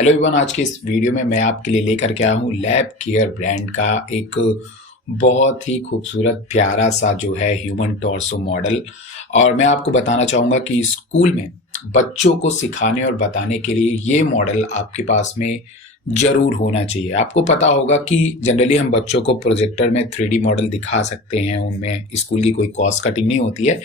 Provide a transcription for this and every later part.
Hello everyone, आज के इस वीडियो में मैं आपके लिए लेकर के आया हूँ लैब केयर ब्रांड का एक बहुत ही खूबसूरत प्यारा सा जो है ह्यूमन टॉर्सो मॉडल। और मैं आपको बताना चाहूँगा कि स्कूल में बच्चों को सिखाने और बताने के लिए ये मॉडल आपके पास में जरूर होना चाहिए। आपको पता होगा कि जनरली हम बच्चों को प्रोजेक्टर में 3D मॉडल दिखा सकते हैं, उनमें स्कूल की कोई कॉस्ट कटिंग नहीं होती है,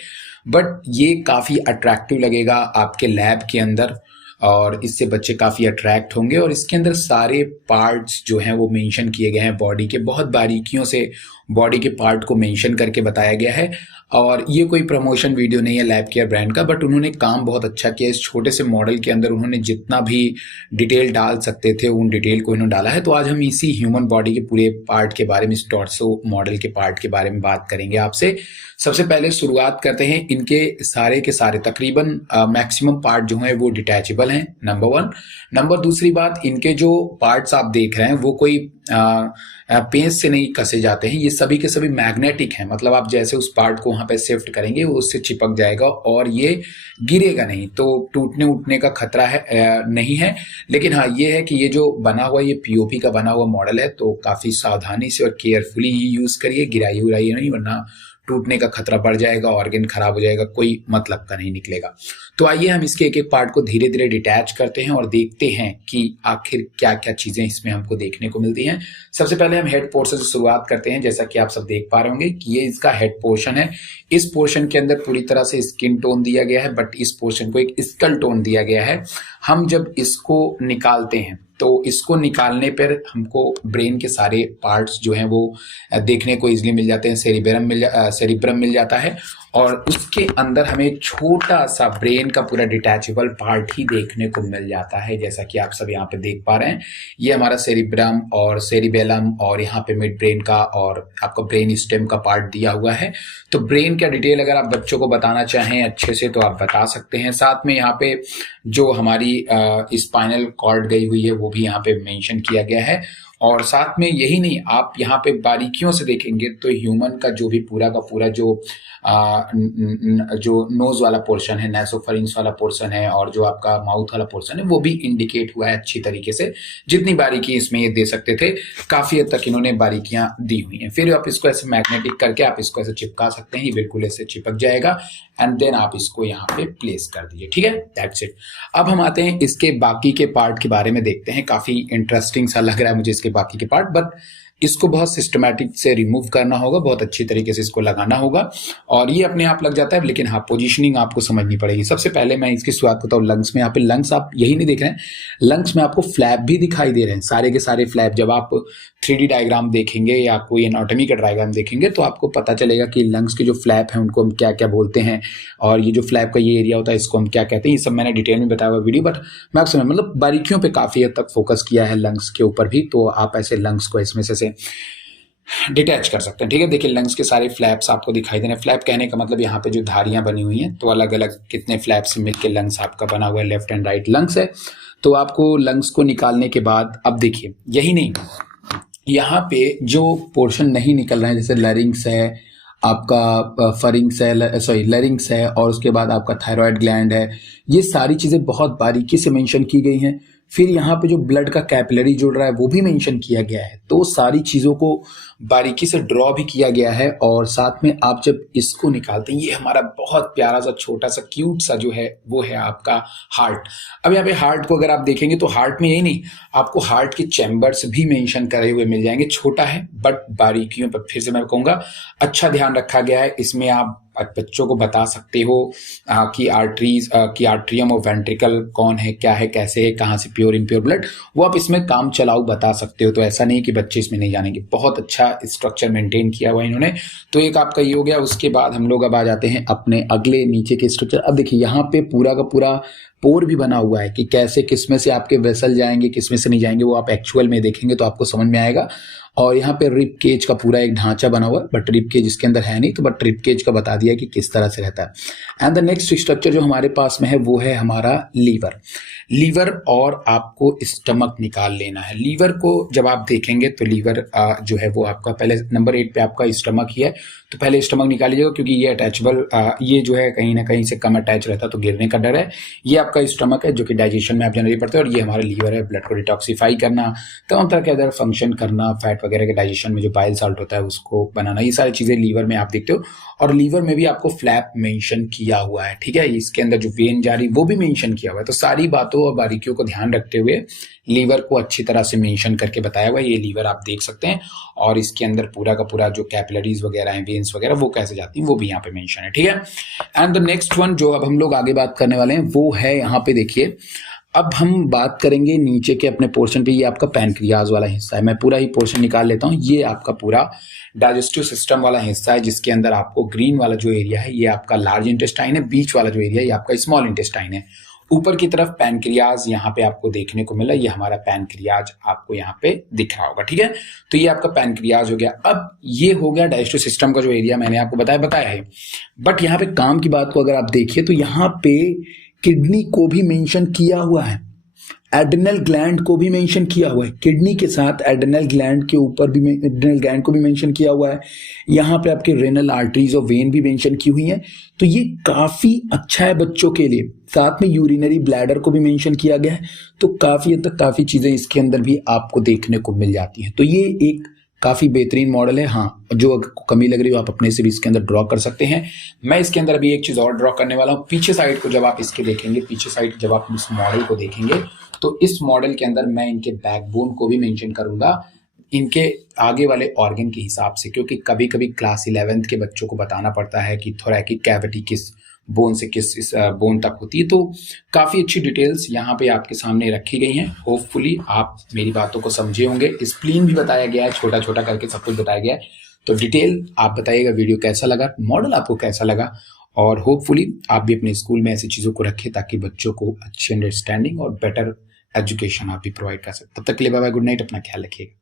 बट ये काफ़ी अट्रैक्टिव लगेगा आपके लैब के अंदर और इससे बच्चे काफ़ी अट्रैक्ट होंगे। और इसके अंदर सारे पार्ट्स जो हैं वो मेंशन किए गए हैं, बॉडी के बहुत बारीकियों से बॉडी के पार्ट को मेंशन करके बताया गया है। और ये कोई प्रमोशन वीडियो नहीं है लैब केयर ब्रांड का, बट उन्होंने काम बहुत अच्छा किया। इस छोटे से मॉडल के अंदर उन्होंने जितना भी डिटेल डाल सकते थे उन डिटेल को इन्होंने डाला है। तो आज हम इसी ह्यूमन बॉडी के पूरे पार्ट के बारे में, इस टॉर्सो मॉडल के पार्ट के बारे में बात करेंगे आपसे। सबसे पहले शुरुआत करते हैं, इनके सारे के सारे तकरीबन मैक्सिमम पार्ट जो हैं वो डिटैचेबल हैं, नंबर वन। नंबर दूसरी बात, इनके जो पार्ट्स आप देख रहे हैं वो कोई पेंच से नहीं कसे जाते हैं, ये सभी के सभी मैग्नेटिक हैं। मतलब आप जैसे उस पार्ट को वहां पे शिफ्ट करेंगे वो उससे चिपक जाएगा और ये गिरेगा नहीं, तो टूटने उठने का खतरा है नहीं है। लेकिन हाँ, ये है कि ये जो बना हुआ, ये पीओपी का बना हुआ मॉडल है, तो काफी सावधानी से और केयरफुली यूज करिए, गिराइए उड़ाइए नहीं, वरना टूटने का खतरा बढ़ जाएगा, ऑर्गन खराब हो जाएगा, कोई मतलब का नहीं निकलेगा। तो आइए हम इसके एक एक पार्ट को धीरे धीरे डिटैच करते हैं और देखते हैं कि आखिर क्या क्या चीजें इसमें हमको देखने को मिलती हैं। सबसे पहले हम हेड पोर्शन से शुरुआत करते हैं। जैसा कि आप सब देख पा रहे होंगे कि ये इसका हेड पोर्शन है। इस पोर्शन के अंदर पूरी तरह से स्किन टोन दिया गया है, बट इस पोर्शन को एक स्कल टोन दिया गया है। हम जब इसको निकालते हैं तो इसको निकालने पर हमको ब्रेन के सारे पार्ट्स जो हैं वो देखने को इजीली मिल जाते हैं। सेरिब्रम मिल जाता है और उसके अंदर हमें एक छोटा सा ब्रेन का पूरा डिटैचेबल पार्ट ही देखने को मिल जाता है, जैसा कि आप सब यहाँ पे देख पा रहे हैं। ये हमारा सेरिब्रम और सेरिबेलम और यहाँ पे मिड ब्रेन का और आपका ब्रेन स्टेम का पार्ट दिया हुआ है। तो ब्रेन का डिटेल अगर आप बच्चों को बताना चाहें अच्छे से तो आप बता सकते हैं। साथ में यहाँ पे जो हमारी स्पाइनल कॉर्ड गई हुई है वो भी यहाँ पे मेंशन किया गया है। और साथ में यही नहीं, आप यहाँ पे बारीकियों से देखेंगे तो ह्यूमन का जो भी पूरा का पूरा जो नोज वाला पोर्शन है, नासोफेरिंक्स वाला पोर्शन है और जो आपका माउथ वाला पोर्शन है वो भी इंडिकेट हुआ है अच्छी तरीके से। जितनी बारीकी इसमें ये दे सकते थे काफी हद तक इन्होंने बारीकियां दी हुई हैं। फिर आप इसको ऐसे मैग्नेटिक करके आप इसको ऐसे चिपका सकते हैं, ये बिल्कुल ऐसे चिपक जाएगा एंड देन आप इसको यहाँ पे प्लेस कर दीजिए। ठीक है, दैट्स इट। अब हम आते हैं इसके बाकी के पार्ट के बारे में देखते हैं। काफी इंटरेस्टिंग सा लग रहा है मुझे इसके बाकी के पार्ट, बट इसको बहुत सिस्टमैटिक से रिमूव करना होगा, बहुत अच्छी तरीके से इसको लगाना होगा और ये अपने आप लग जाता है। लेकिन हाँ, पोजीशनिंग आपको समझनी पड़ेगी। सबसे पहले मैं इसकी शुरुआत करता हूँ लंग्स में। यहाँ पे लंग्स आप यही नहीं देख रहे हैं, लंग्स में आपको फ्लैप भी दिखाई दे रहे हैं, सारे के सारे फ्लैप। जब आप 3D डायग्राम देखेंगे या कोई एनाटॉमी का डायग्राम देखेंगे तो आपको पता चलेगा कि लंग्स के जो फ्लैप हैं उनको हम क्या क्या बोलते हैं और ये जो फ्लैप का ये एरिया होता है इसको हम क्या कहते हैं। ये सब मैंने डिटेल में बताया हुआ वीडियो, बट मैं आपसे मतलब बारीकियों पे काफी हद तक फोकस किया है लंग्स के ऊपर भी। तो आप ऐसे लंग्स को इसमें से डिटैच कर सकते हैं। ठीक है, देखिए लंग्स के सारे फ्लैप्स आपको दिखाई दे रहे हैं। फ्लैप कहने का मतलब यहाँ पे जो धारियां बनी हुई हैं, तो अलग अलग कितने फ्लैप्स से मिलकर लंग्स आपका बना हुआ है, लेफ्ट एंड राइट लंग्स है। तो आपको लंग्स को निकालने के बाद अब देखिए यही नहीं, यहाँ पे जो पोर्शन नहीं निकल रहे हैं, जैसे लैरिंग्स है आपका, फरिंग्स है, सॉरी लैरिंग्स है और उसके बाद आपका थायराइड ग्लैंड है, ये सारी चीजें बहुत बारीकी से मेंशन की गई हैं। फिर यहाँ पे जो ब्लड का कैपिलरी जुड़ रहा है वो भी मेंशन किया गया है। तो सारी चीजों को बारीकी से ड्रॉ भी किया गया है। और साथ में आप जब इसको निकालते हैं, ये हमारा बहुत प्यारा सा छोटा सा क्यूट सा जो है वो है आपका हार्ट। अब यहाँ पे हार्ट को अगर आप देखेंगे तो हार्ट में यही नहीं, आपको हार्ट के चैम्बर्स भी मेंशन करे हुए मिल जाएंगे। छोटा है बट बारीकियों पर फिर से मैं कहूंगा अच्छा ध्यान रखा गया है। इसमें आप बच्चों को बता सकते हो कि आर्टरीज की आर्ट्रियम और वेंट्रिकल कौन है, क्या है, कैसे है, कहाँ से प्योर इम्प्योर ब्लड, वो आप इसमें काम चलाऊ बता सकते हो। तो ऐसा नहीं कि बच्चे इसमें नहीं जानेंगे, बहुत अच्छा स्ट्रक्चर मेंटेन किया हुआ है इन्होंने। तो एक आपका ये हो गया। उसके बाद हम लोग अब आ जाते हैं अपने अगले नीचे के स्ट्रक्चर। अब देखिए यहाँ पे पूरा का पूरा पोर भी बना हुआ है कि कैसे किसमें से आपके वेसल जाएंगे किसमें से नहीं जाएंगे, वो आप एक्चुअल में देखेंगे तो आपको समझ में आएगा। और यहाँ पे रिब केज का पूरा एक ढांचा बना हुआ है, बट रिब केज इसके अंदर है नहीं, तो बट रिब केज का बता दिया कि किस तरह से रहता है। एंड द नेक्स्ट स्ट्रक्चर जो हमारे पास में है वो है हमारा लीवर। लीवर और आपको स्टमक निकाल लेना है। लीवर को जब आप देखेंगे तो लीवर जो है वो आपका पहले नंबर 8 पे आपका स्टमक ही है, तो पहले स्टमक निकाल लीजिएगा क्योंकि ये अटैचेबल, ये जो है कहीं ना कहीं से कम अटैच रहता है तो गिरने का डर है। ये आपका स्टमक है जो कि डाइजेशन में आप जनरली पड़ते हैं, और ये हमारा लीवर है, ब्लड को डिटॉक्सिफाई करना, तमाम तरह के अदर फंक्शन करना, फैट वगैरह के डाइजेशन में जो बाइल साल्ट होता है उसको बनाना, ये सारी चीजें लीवर में आप देखते हो। और लीवर में भी आपको फ्लैप मेंशन किया हुआ है, ठीक है, इसके अंदर जो वेन जा रही वो भी मेंशन किया हुआ है। तो सारी बातों और बारीकियों को ध्यान रखते हुए लीवर को अच्छी तरह से मेंशन करके बताया हुआ है। ये लीवर आप देख सकते हैं, और इसके अंदर पूरा का पूरा जो कैपिलरीज वगैरह हैं, वेन्स वगैरह वो कैसे जाती हैं वो भी यहाँ पे मेंशन है, ठीक है। एंड द नेक्स्ट वन जो अब हम लोग आगे बात करने वाले हैं वो है यहाँ पे देखिए, अब हम बात करेंगे नीचे के अपने पोर्शन पे। ये आपका पैनक्रियाज वाला हिस्सा है, मैं पूरा ही पोर्शन निकाल लेता हूँ। ये आपका पूरा डाइजेस्टिव सिस्टम वाला हिस्सा है, जिसके अंदर आपको ग्रीन वाला जो एरिया है ये आपका लार्ज इंटेस्टाइन है, बीच वाला जो एरिया है ये आपका स्मॉल इंटेस्टाइन है। ऊपर की तरफ पैनक्रियाज यहाँ पे आपको देखने को मिला, ये हमारा पैनक्रियाज आपको यहाँ पे दिख रहा होगा, ठीक है। तो ये आपका पैनक्रियाज हो गया। अब ये हो गया डाइजेस्टिव सिस्टम का जो एरिया मैंने आपको बताया है। बट यहाँ पे काम की बात को अगर आप देखिए तो यहाँ पे किडनी को भी मेंशन किया हुआ है, एड्रिनल ग्लैंड को भी मेंशन किया हुआ है। किडनी के साथ एड्रिनल ग्लैंड के ऊपर भी एड्रिनल ग्लैंड को भी मेंशन किया हुआ है। यहाँ पे आपके रेनल आर्टरीज और वेन भी मेंशन की हुई हैं। तो ये काफी अच्छा है बच्चों के लिए। साथ में यूरिनरी ब्लैडर को भी मेंशन किया गया है। तो काफी हद तक काफी चीजें इसके अंदर भी आपको देखने को मिल जाती हैं। तो ये एक काफी बेहतरीन मॉडल है। हाँ, जो अगर कमी लग रही हो आप अपने से भी इसके अंदर ड्रॉ कर सकते हैं। मैं इसके अंदर अभी एक चीज और ड्रॉ करने वाला हूँ। पीछे साइड को जब आप इसके देखेंगे, पीछे साइड जब आप इस मॉडल को देखेंगे तो इस मॉडल के अंदर मैं इनके बैकबोन को भी मेंशन करूंगा, इनके आगे वाले ऑर्गन के हिसाब से, क्योंकि कभी कभी क्लास 11th के बच्चों को बताना पड़ता है कि थोरैकिक कैविटी किस बोन से किस इस बोन तक होती है। तो काफी अच्छी डिटेल्स यहाँ पे आपके सामने रखी गई हैं। होपफुली आप मेरी बातों को समझे होंगे। स्प्लीन भी बताया गया है, छोटा छोटा करके सब कुछ बताया गया है। तो डिटेल आप बताइएगा, वीडियो कैसा लगा, मॉडल आपको कैसा लगा, और होपफुली आप भी अपने स्कूल में ऐसी चीजों को रखें ताकि बच्चों को अच्छी अंडरस्टैंडिंग और बेटर एजुकेशन आप भी प्रोवाइड कर सकते। तब तक के लिए बाय बाय, गुड नाइट, अपना ख्याल रखिएगा।